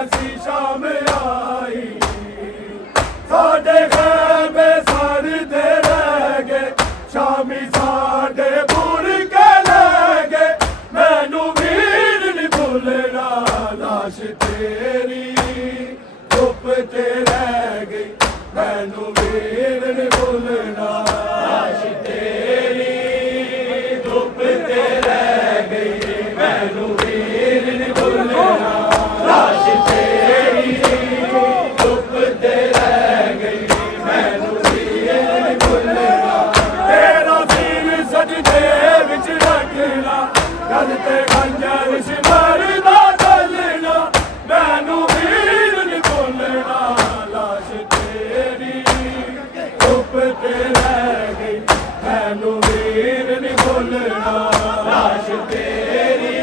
कैसी शाम आई साडे खैमे सड़दे रह गए शामी साडे बुर के लै गए मैनू वीर नहीं भुलना लाश तेरी चुप ते रह गई मैनू वीर नहीं भुलना लाश तेरी चुप ते रह गई मैनू वीर नहीं भुलना लाश तेरी चुप ते रह गई मैनू वीर नहीं भुलना तेरा सिर सजदे विच रखना गल ते खंजर सिमर दा चलना मैनू वीर नहीं भुलना लाश तेरी चुप ते रह गई मैनू वीर नहीं भुलना लाश तेरी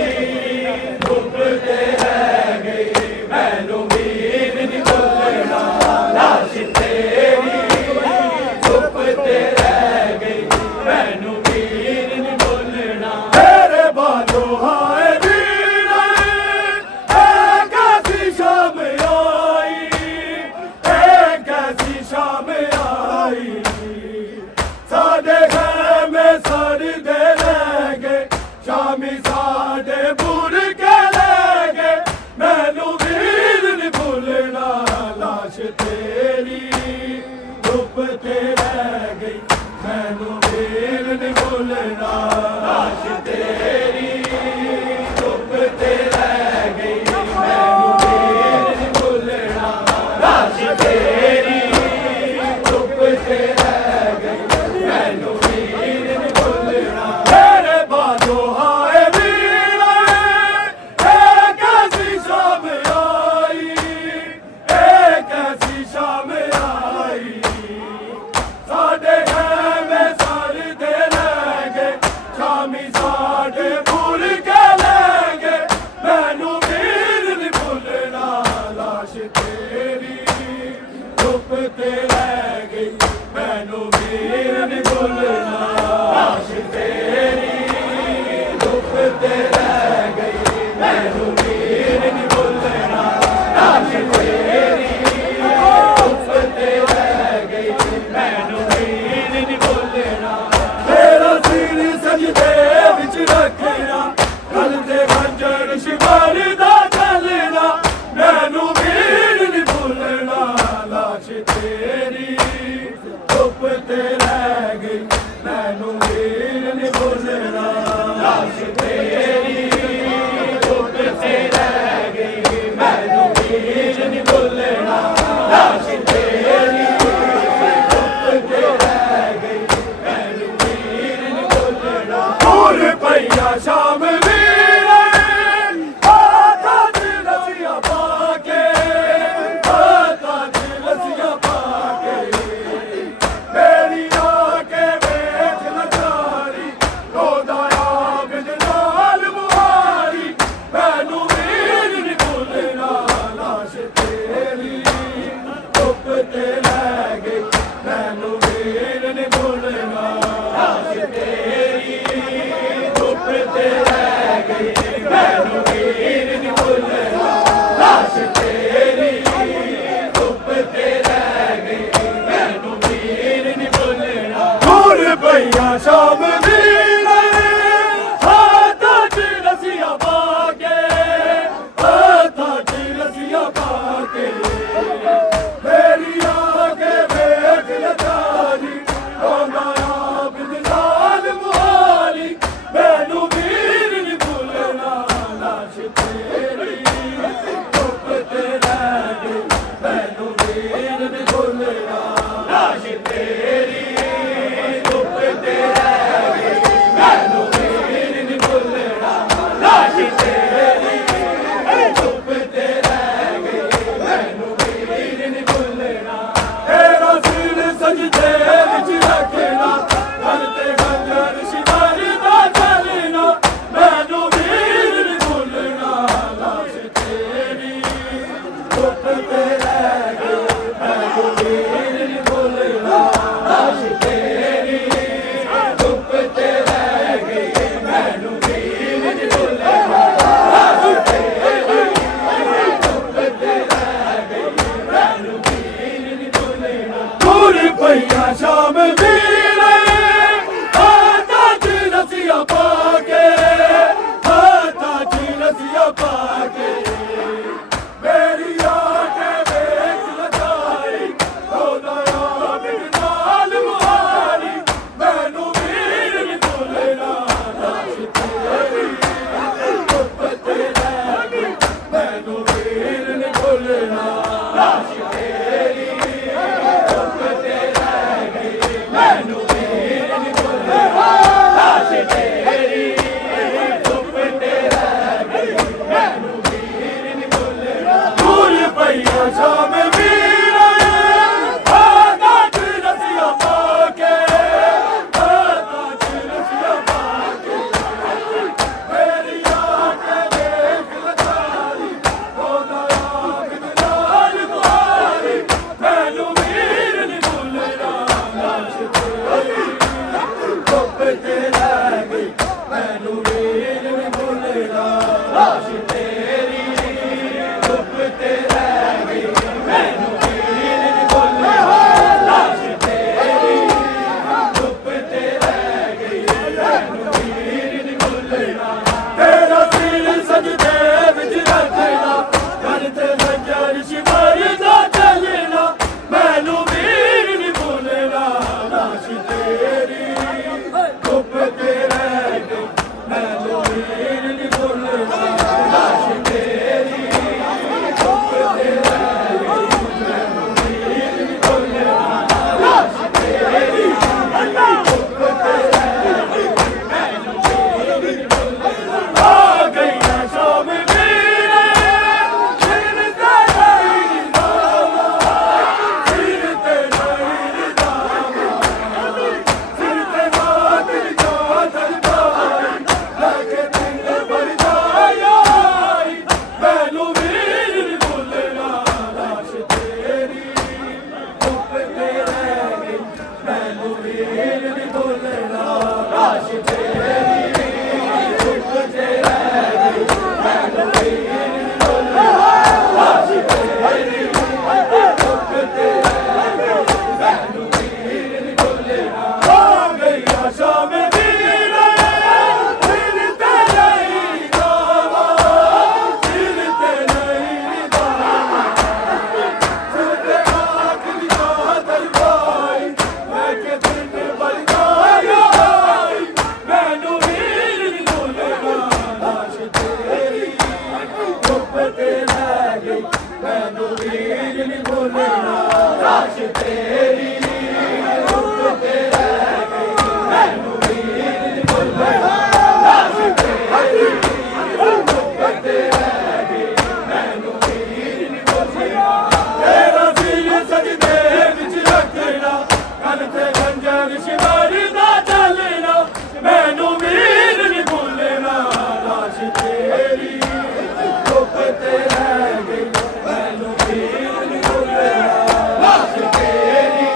चुप ते रह गई मैनू वीर नहीं भुलना लाश तेरी चुप ते रह गई मैनू वीर नहीं भुलना तेरे बालों हाय वीर कैसी शाम आई कैसी शाम आई साडे खैमे सड़दे रह गए शामी साडे बुर के लै गए मैनू वीर नहीं भुलना लाश तेरी चुप ते रह गई मैनू वीर नहीं भुलना लाश तेरी चुप ते रह गई मैनू वीर नहीं भुलना लाश तेरी चुप ते रह गई मैनू वीर नहीं भुलना तेरे बालों हाय वीर कैसी शाम आई कैसी शाम आई साडे खैमे सड़दे रह गए शामी साडे बुर के लै गए मैनू वीर नहीं भुलना लाश तेरी चुप ते रह गई मैनू वीर नहीं भुलना लाश तेरी चुप ते रह गई मैनू वीर नहीं भुलना लाश तेरी चुप ते रह गई मैनू वीर नहीं भुलना तेरा सिर सजदे विच रखना गल ते खंजर शिकार दा चलना मैनू वीर नहीं भुलना लाश तेरी चुप ते रह गई मैनू वीर नहीं भुलना लाश तेरी चुप ते रह गई मैनू वीर नहीं भुलना लाश तेरी चुप ते रह गई मैनू वीर नहीं भुलना दूर पईया शाम वीर हाथां च रस्सियां पाके हाथां च रस्सियां पाके मेरी आके वेख लचारी रोदा आबिद नाल मुहारी मैनू वीर नहीं भुलना लाश तेरी चुप ते रह गई मैनू वीर नहीं भुलना लाश तेरी चुप ते रह गई मैनू वीर नहीं भुलना लाश तेरी चुप ते रह गई मैनू वीर नहीं भुलना दूर पईया शाम वीर हाथां च रस्सियां पाके हाथां च रस्सियां पाके मेरी आके वेख लचारी रोंदा आबिद नाल मुहारी मैनू वीर नहीं भुलना लाश तेरी चुप ते रह गई मैनू वीर नहीं भुलना लाश तेरी चुप ते रह गई शाम वीरे हाथा च रसिया पाके हाथा च रसिया पाके मेरी आके बेच लगाई रोदाया बिगनाल मुहारी मैनू वीर नी भुलना लाश तेरी धुप ते रह गई मैनू वीर नी भुलना लाश तेरी धुप ते रह गई मैनू वीर नी भुलना लाश तेरी धुप ते रह गई मैनू वीर नी भुलना दूर पईया शाम वीरे हाथा च रसिया पाके हाथा च रसिया पाके मेरी आके देख लगाई रोदाया बिगनाल मुहारी मैनू वीर नी भुलना लाश तेरी धुप ते रह गई मैनू वीर नी भुलना लाश तेरी धुप ते रह गई मैनू वीर नी भुलना लाश तेरी धुप ते रह गई मैनू वीर नी भुलना तेरा सिर सजदे विच रखना कर ते लंगर शिवारी दा चलना मैनू वीर नी भुलना लाश तेरी धुप ते रह गई मैनू वीर नी भुलना लाश तेरी धुप ते रह गई मैनू वीर नी भुलना लाश तेरी धुप ते रह गई मैनू वीर नी भुलना आ गई है शाम वीरे फिर ते नहीं दामा फिर ते नहीं दामा फिर ते बात का दरबार लगे दिन भर जाई मैनू वीर नी भुलना लाश तेरी धुप ते रह गई मैनू वीर नी भुलना लाश तेरी धुप ते रह गई मैनू वीर नी भुलना लाश तेरी धुप ते रह गई मैनू वीर नी भुलना आ गई है शाम वीरे फिर ते नहीं दामा फिर ते नहीं दामा फिर ते आखिरी का दरबार लेके दिन भर जाई मैनू वीर नी भुलना लाश तेरी धुप ते रह गई मैनू वीर नी भुलना लाश तेरी धुप ते रह गई मैनू वीर नी भुलना लाश तेरी धुप ते रह गई मैनू वीर नी भुलना तेरा सिर सजदे विच रखना कर ते लंगर शिवारी दा चलना मैनू वीर नी भुलना लाश तेरी धुप ते रह गई मैनू वीर नी भुलना लाश तेरी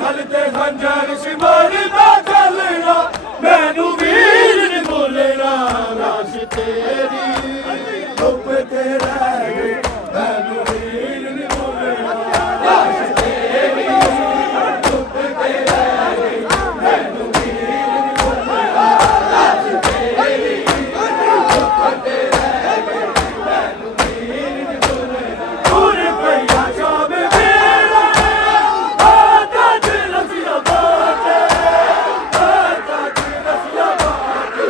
गल ते खंजर सिमरदा चलना मैनू वीर नी बोलना लाश तेरी धुप ते रह गई मैनू वीर नी बोलना लाश तेरी धुप ते रह गई मैनू वीर नी बोलना लाश तेरी धुप ते रह गई मैनू वीर नी बोलना दूर पैया शाम वेला आता दिल सिया बाटे आता दिल सिया बाटे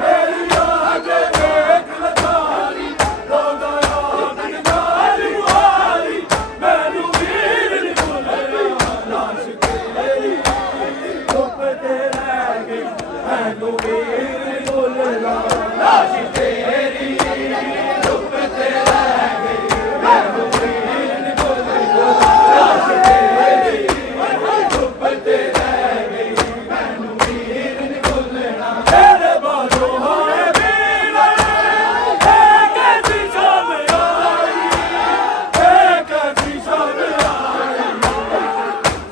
मेरी याद देख लतारी रोदा याद नाली वाली मैनू वीर नी बोलना लाश तेरी धुप ते रह गई मैनू वीर नी बोलना लाश तेरी धुप ते रह गई मैनू वीर नी बोलना लाश तेरी धुप ते रह गई मैनू वीर नी बोलना तेरे बालों हाय वीरा कैसी शाम आई कैसी शाम आई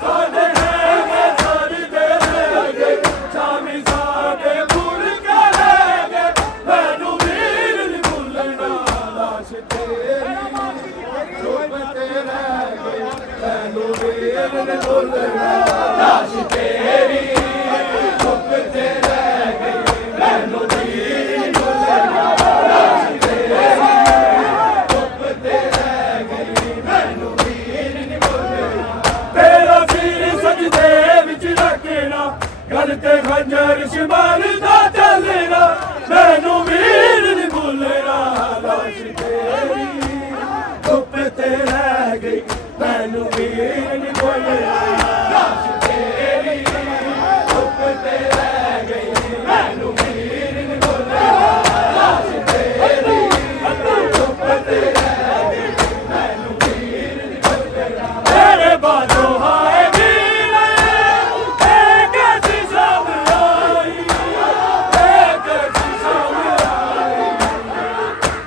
साडे हैगे सारी तेरे गए शामी साडे भूल के रह गए मैनू वीर नी बोलना लाश तेरी धुप ते रह गई मैनू वीर नी बोलना लाश तेरी धुप ते रह गई मैनू वीर नी बोलना लाश तेरी धुप ते रह गई मैनू वीर नी बोलना तेरा सिर सजदे विच रखना गल ते खंजर सिमरदा चलना मैनू वीर नी बोलना लाश तेरी धुप ते रह गई मैनू वीर नी बोलना लाश तेरी धुप ते रह गई मैनू वीर नी बोलना लाश तेरी धुप ते रह गई मैनू वीर नी बोलना तेरे बालों हाय वीरा कैसी शाम आई कैसी शाम आई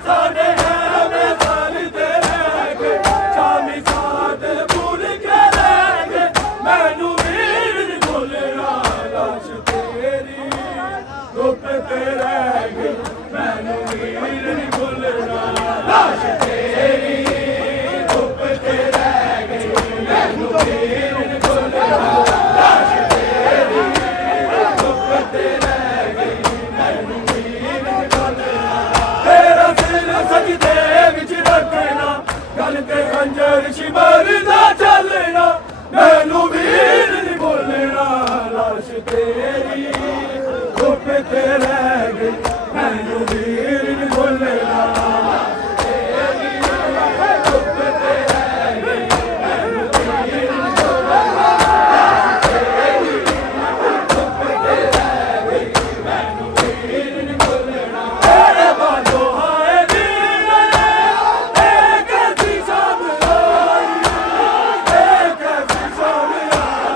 साडे हैगे सारी तेरे गए शामी साडे भूल के रह गए मैनू वीर नी बोलना लाश तेरी धुप ते रह गई मैनू वीर नी बोलना लाश तेरी धुप ते रह गई मैनू वीर नी बोलना लाश तेरी धुप ते रह गई मैनू वीर नी बोलना तेरा सिर सजदे विच रखना गल ते खंजर सिमरदा चलना मैनू वीर नी बोलना लाश तेरी धुप ते रह गई मैनू वीर नी बोलना लाश तेरी धुप ते रह गई मैनू वीर नी बोलना लाश तेरी धुप ते रह गई मैनू वीर नी बोलना तेरे बालों हाय वीरा कैसी शाम आई कैसी शाम आई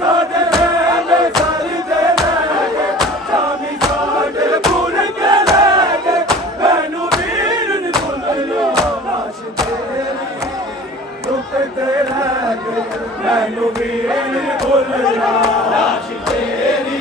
साडे हैगे सारी तेरे गए शामी साडे भूल के रह गए मैनू वीर नी बोलना लाश तेरी धुप ते रह गई मैनू वीर नी बोलना लाश तेरी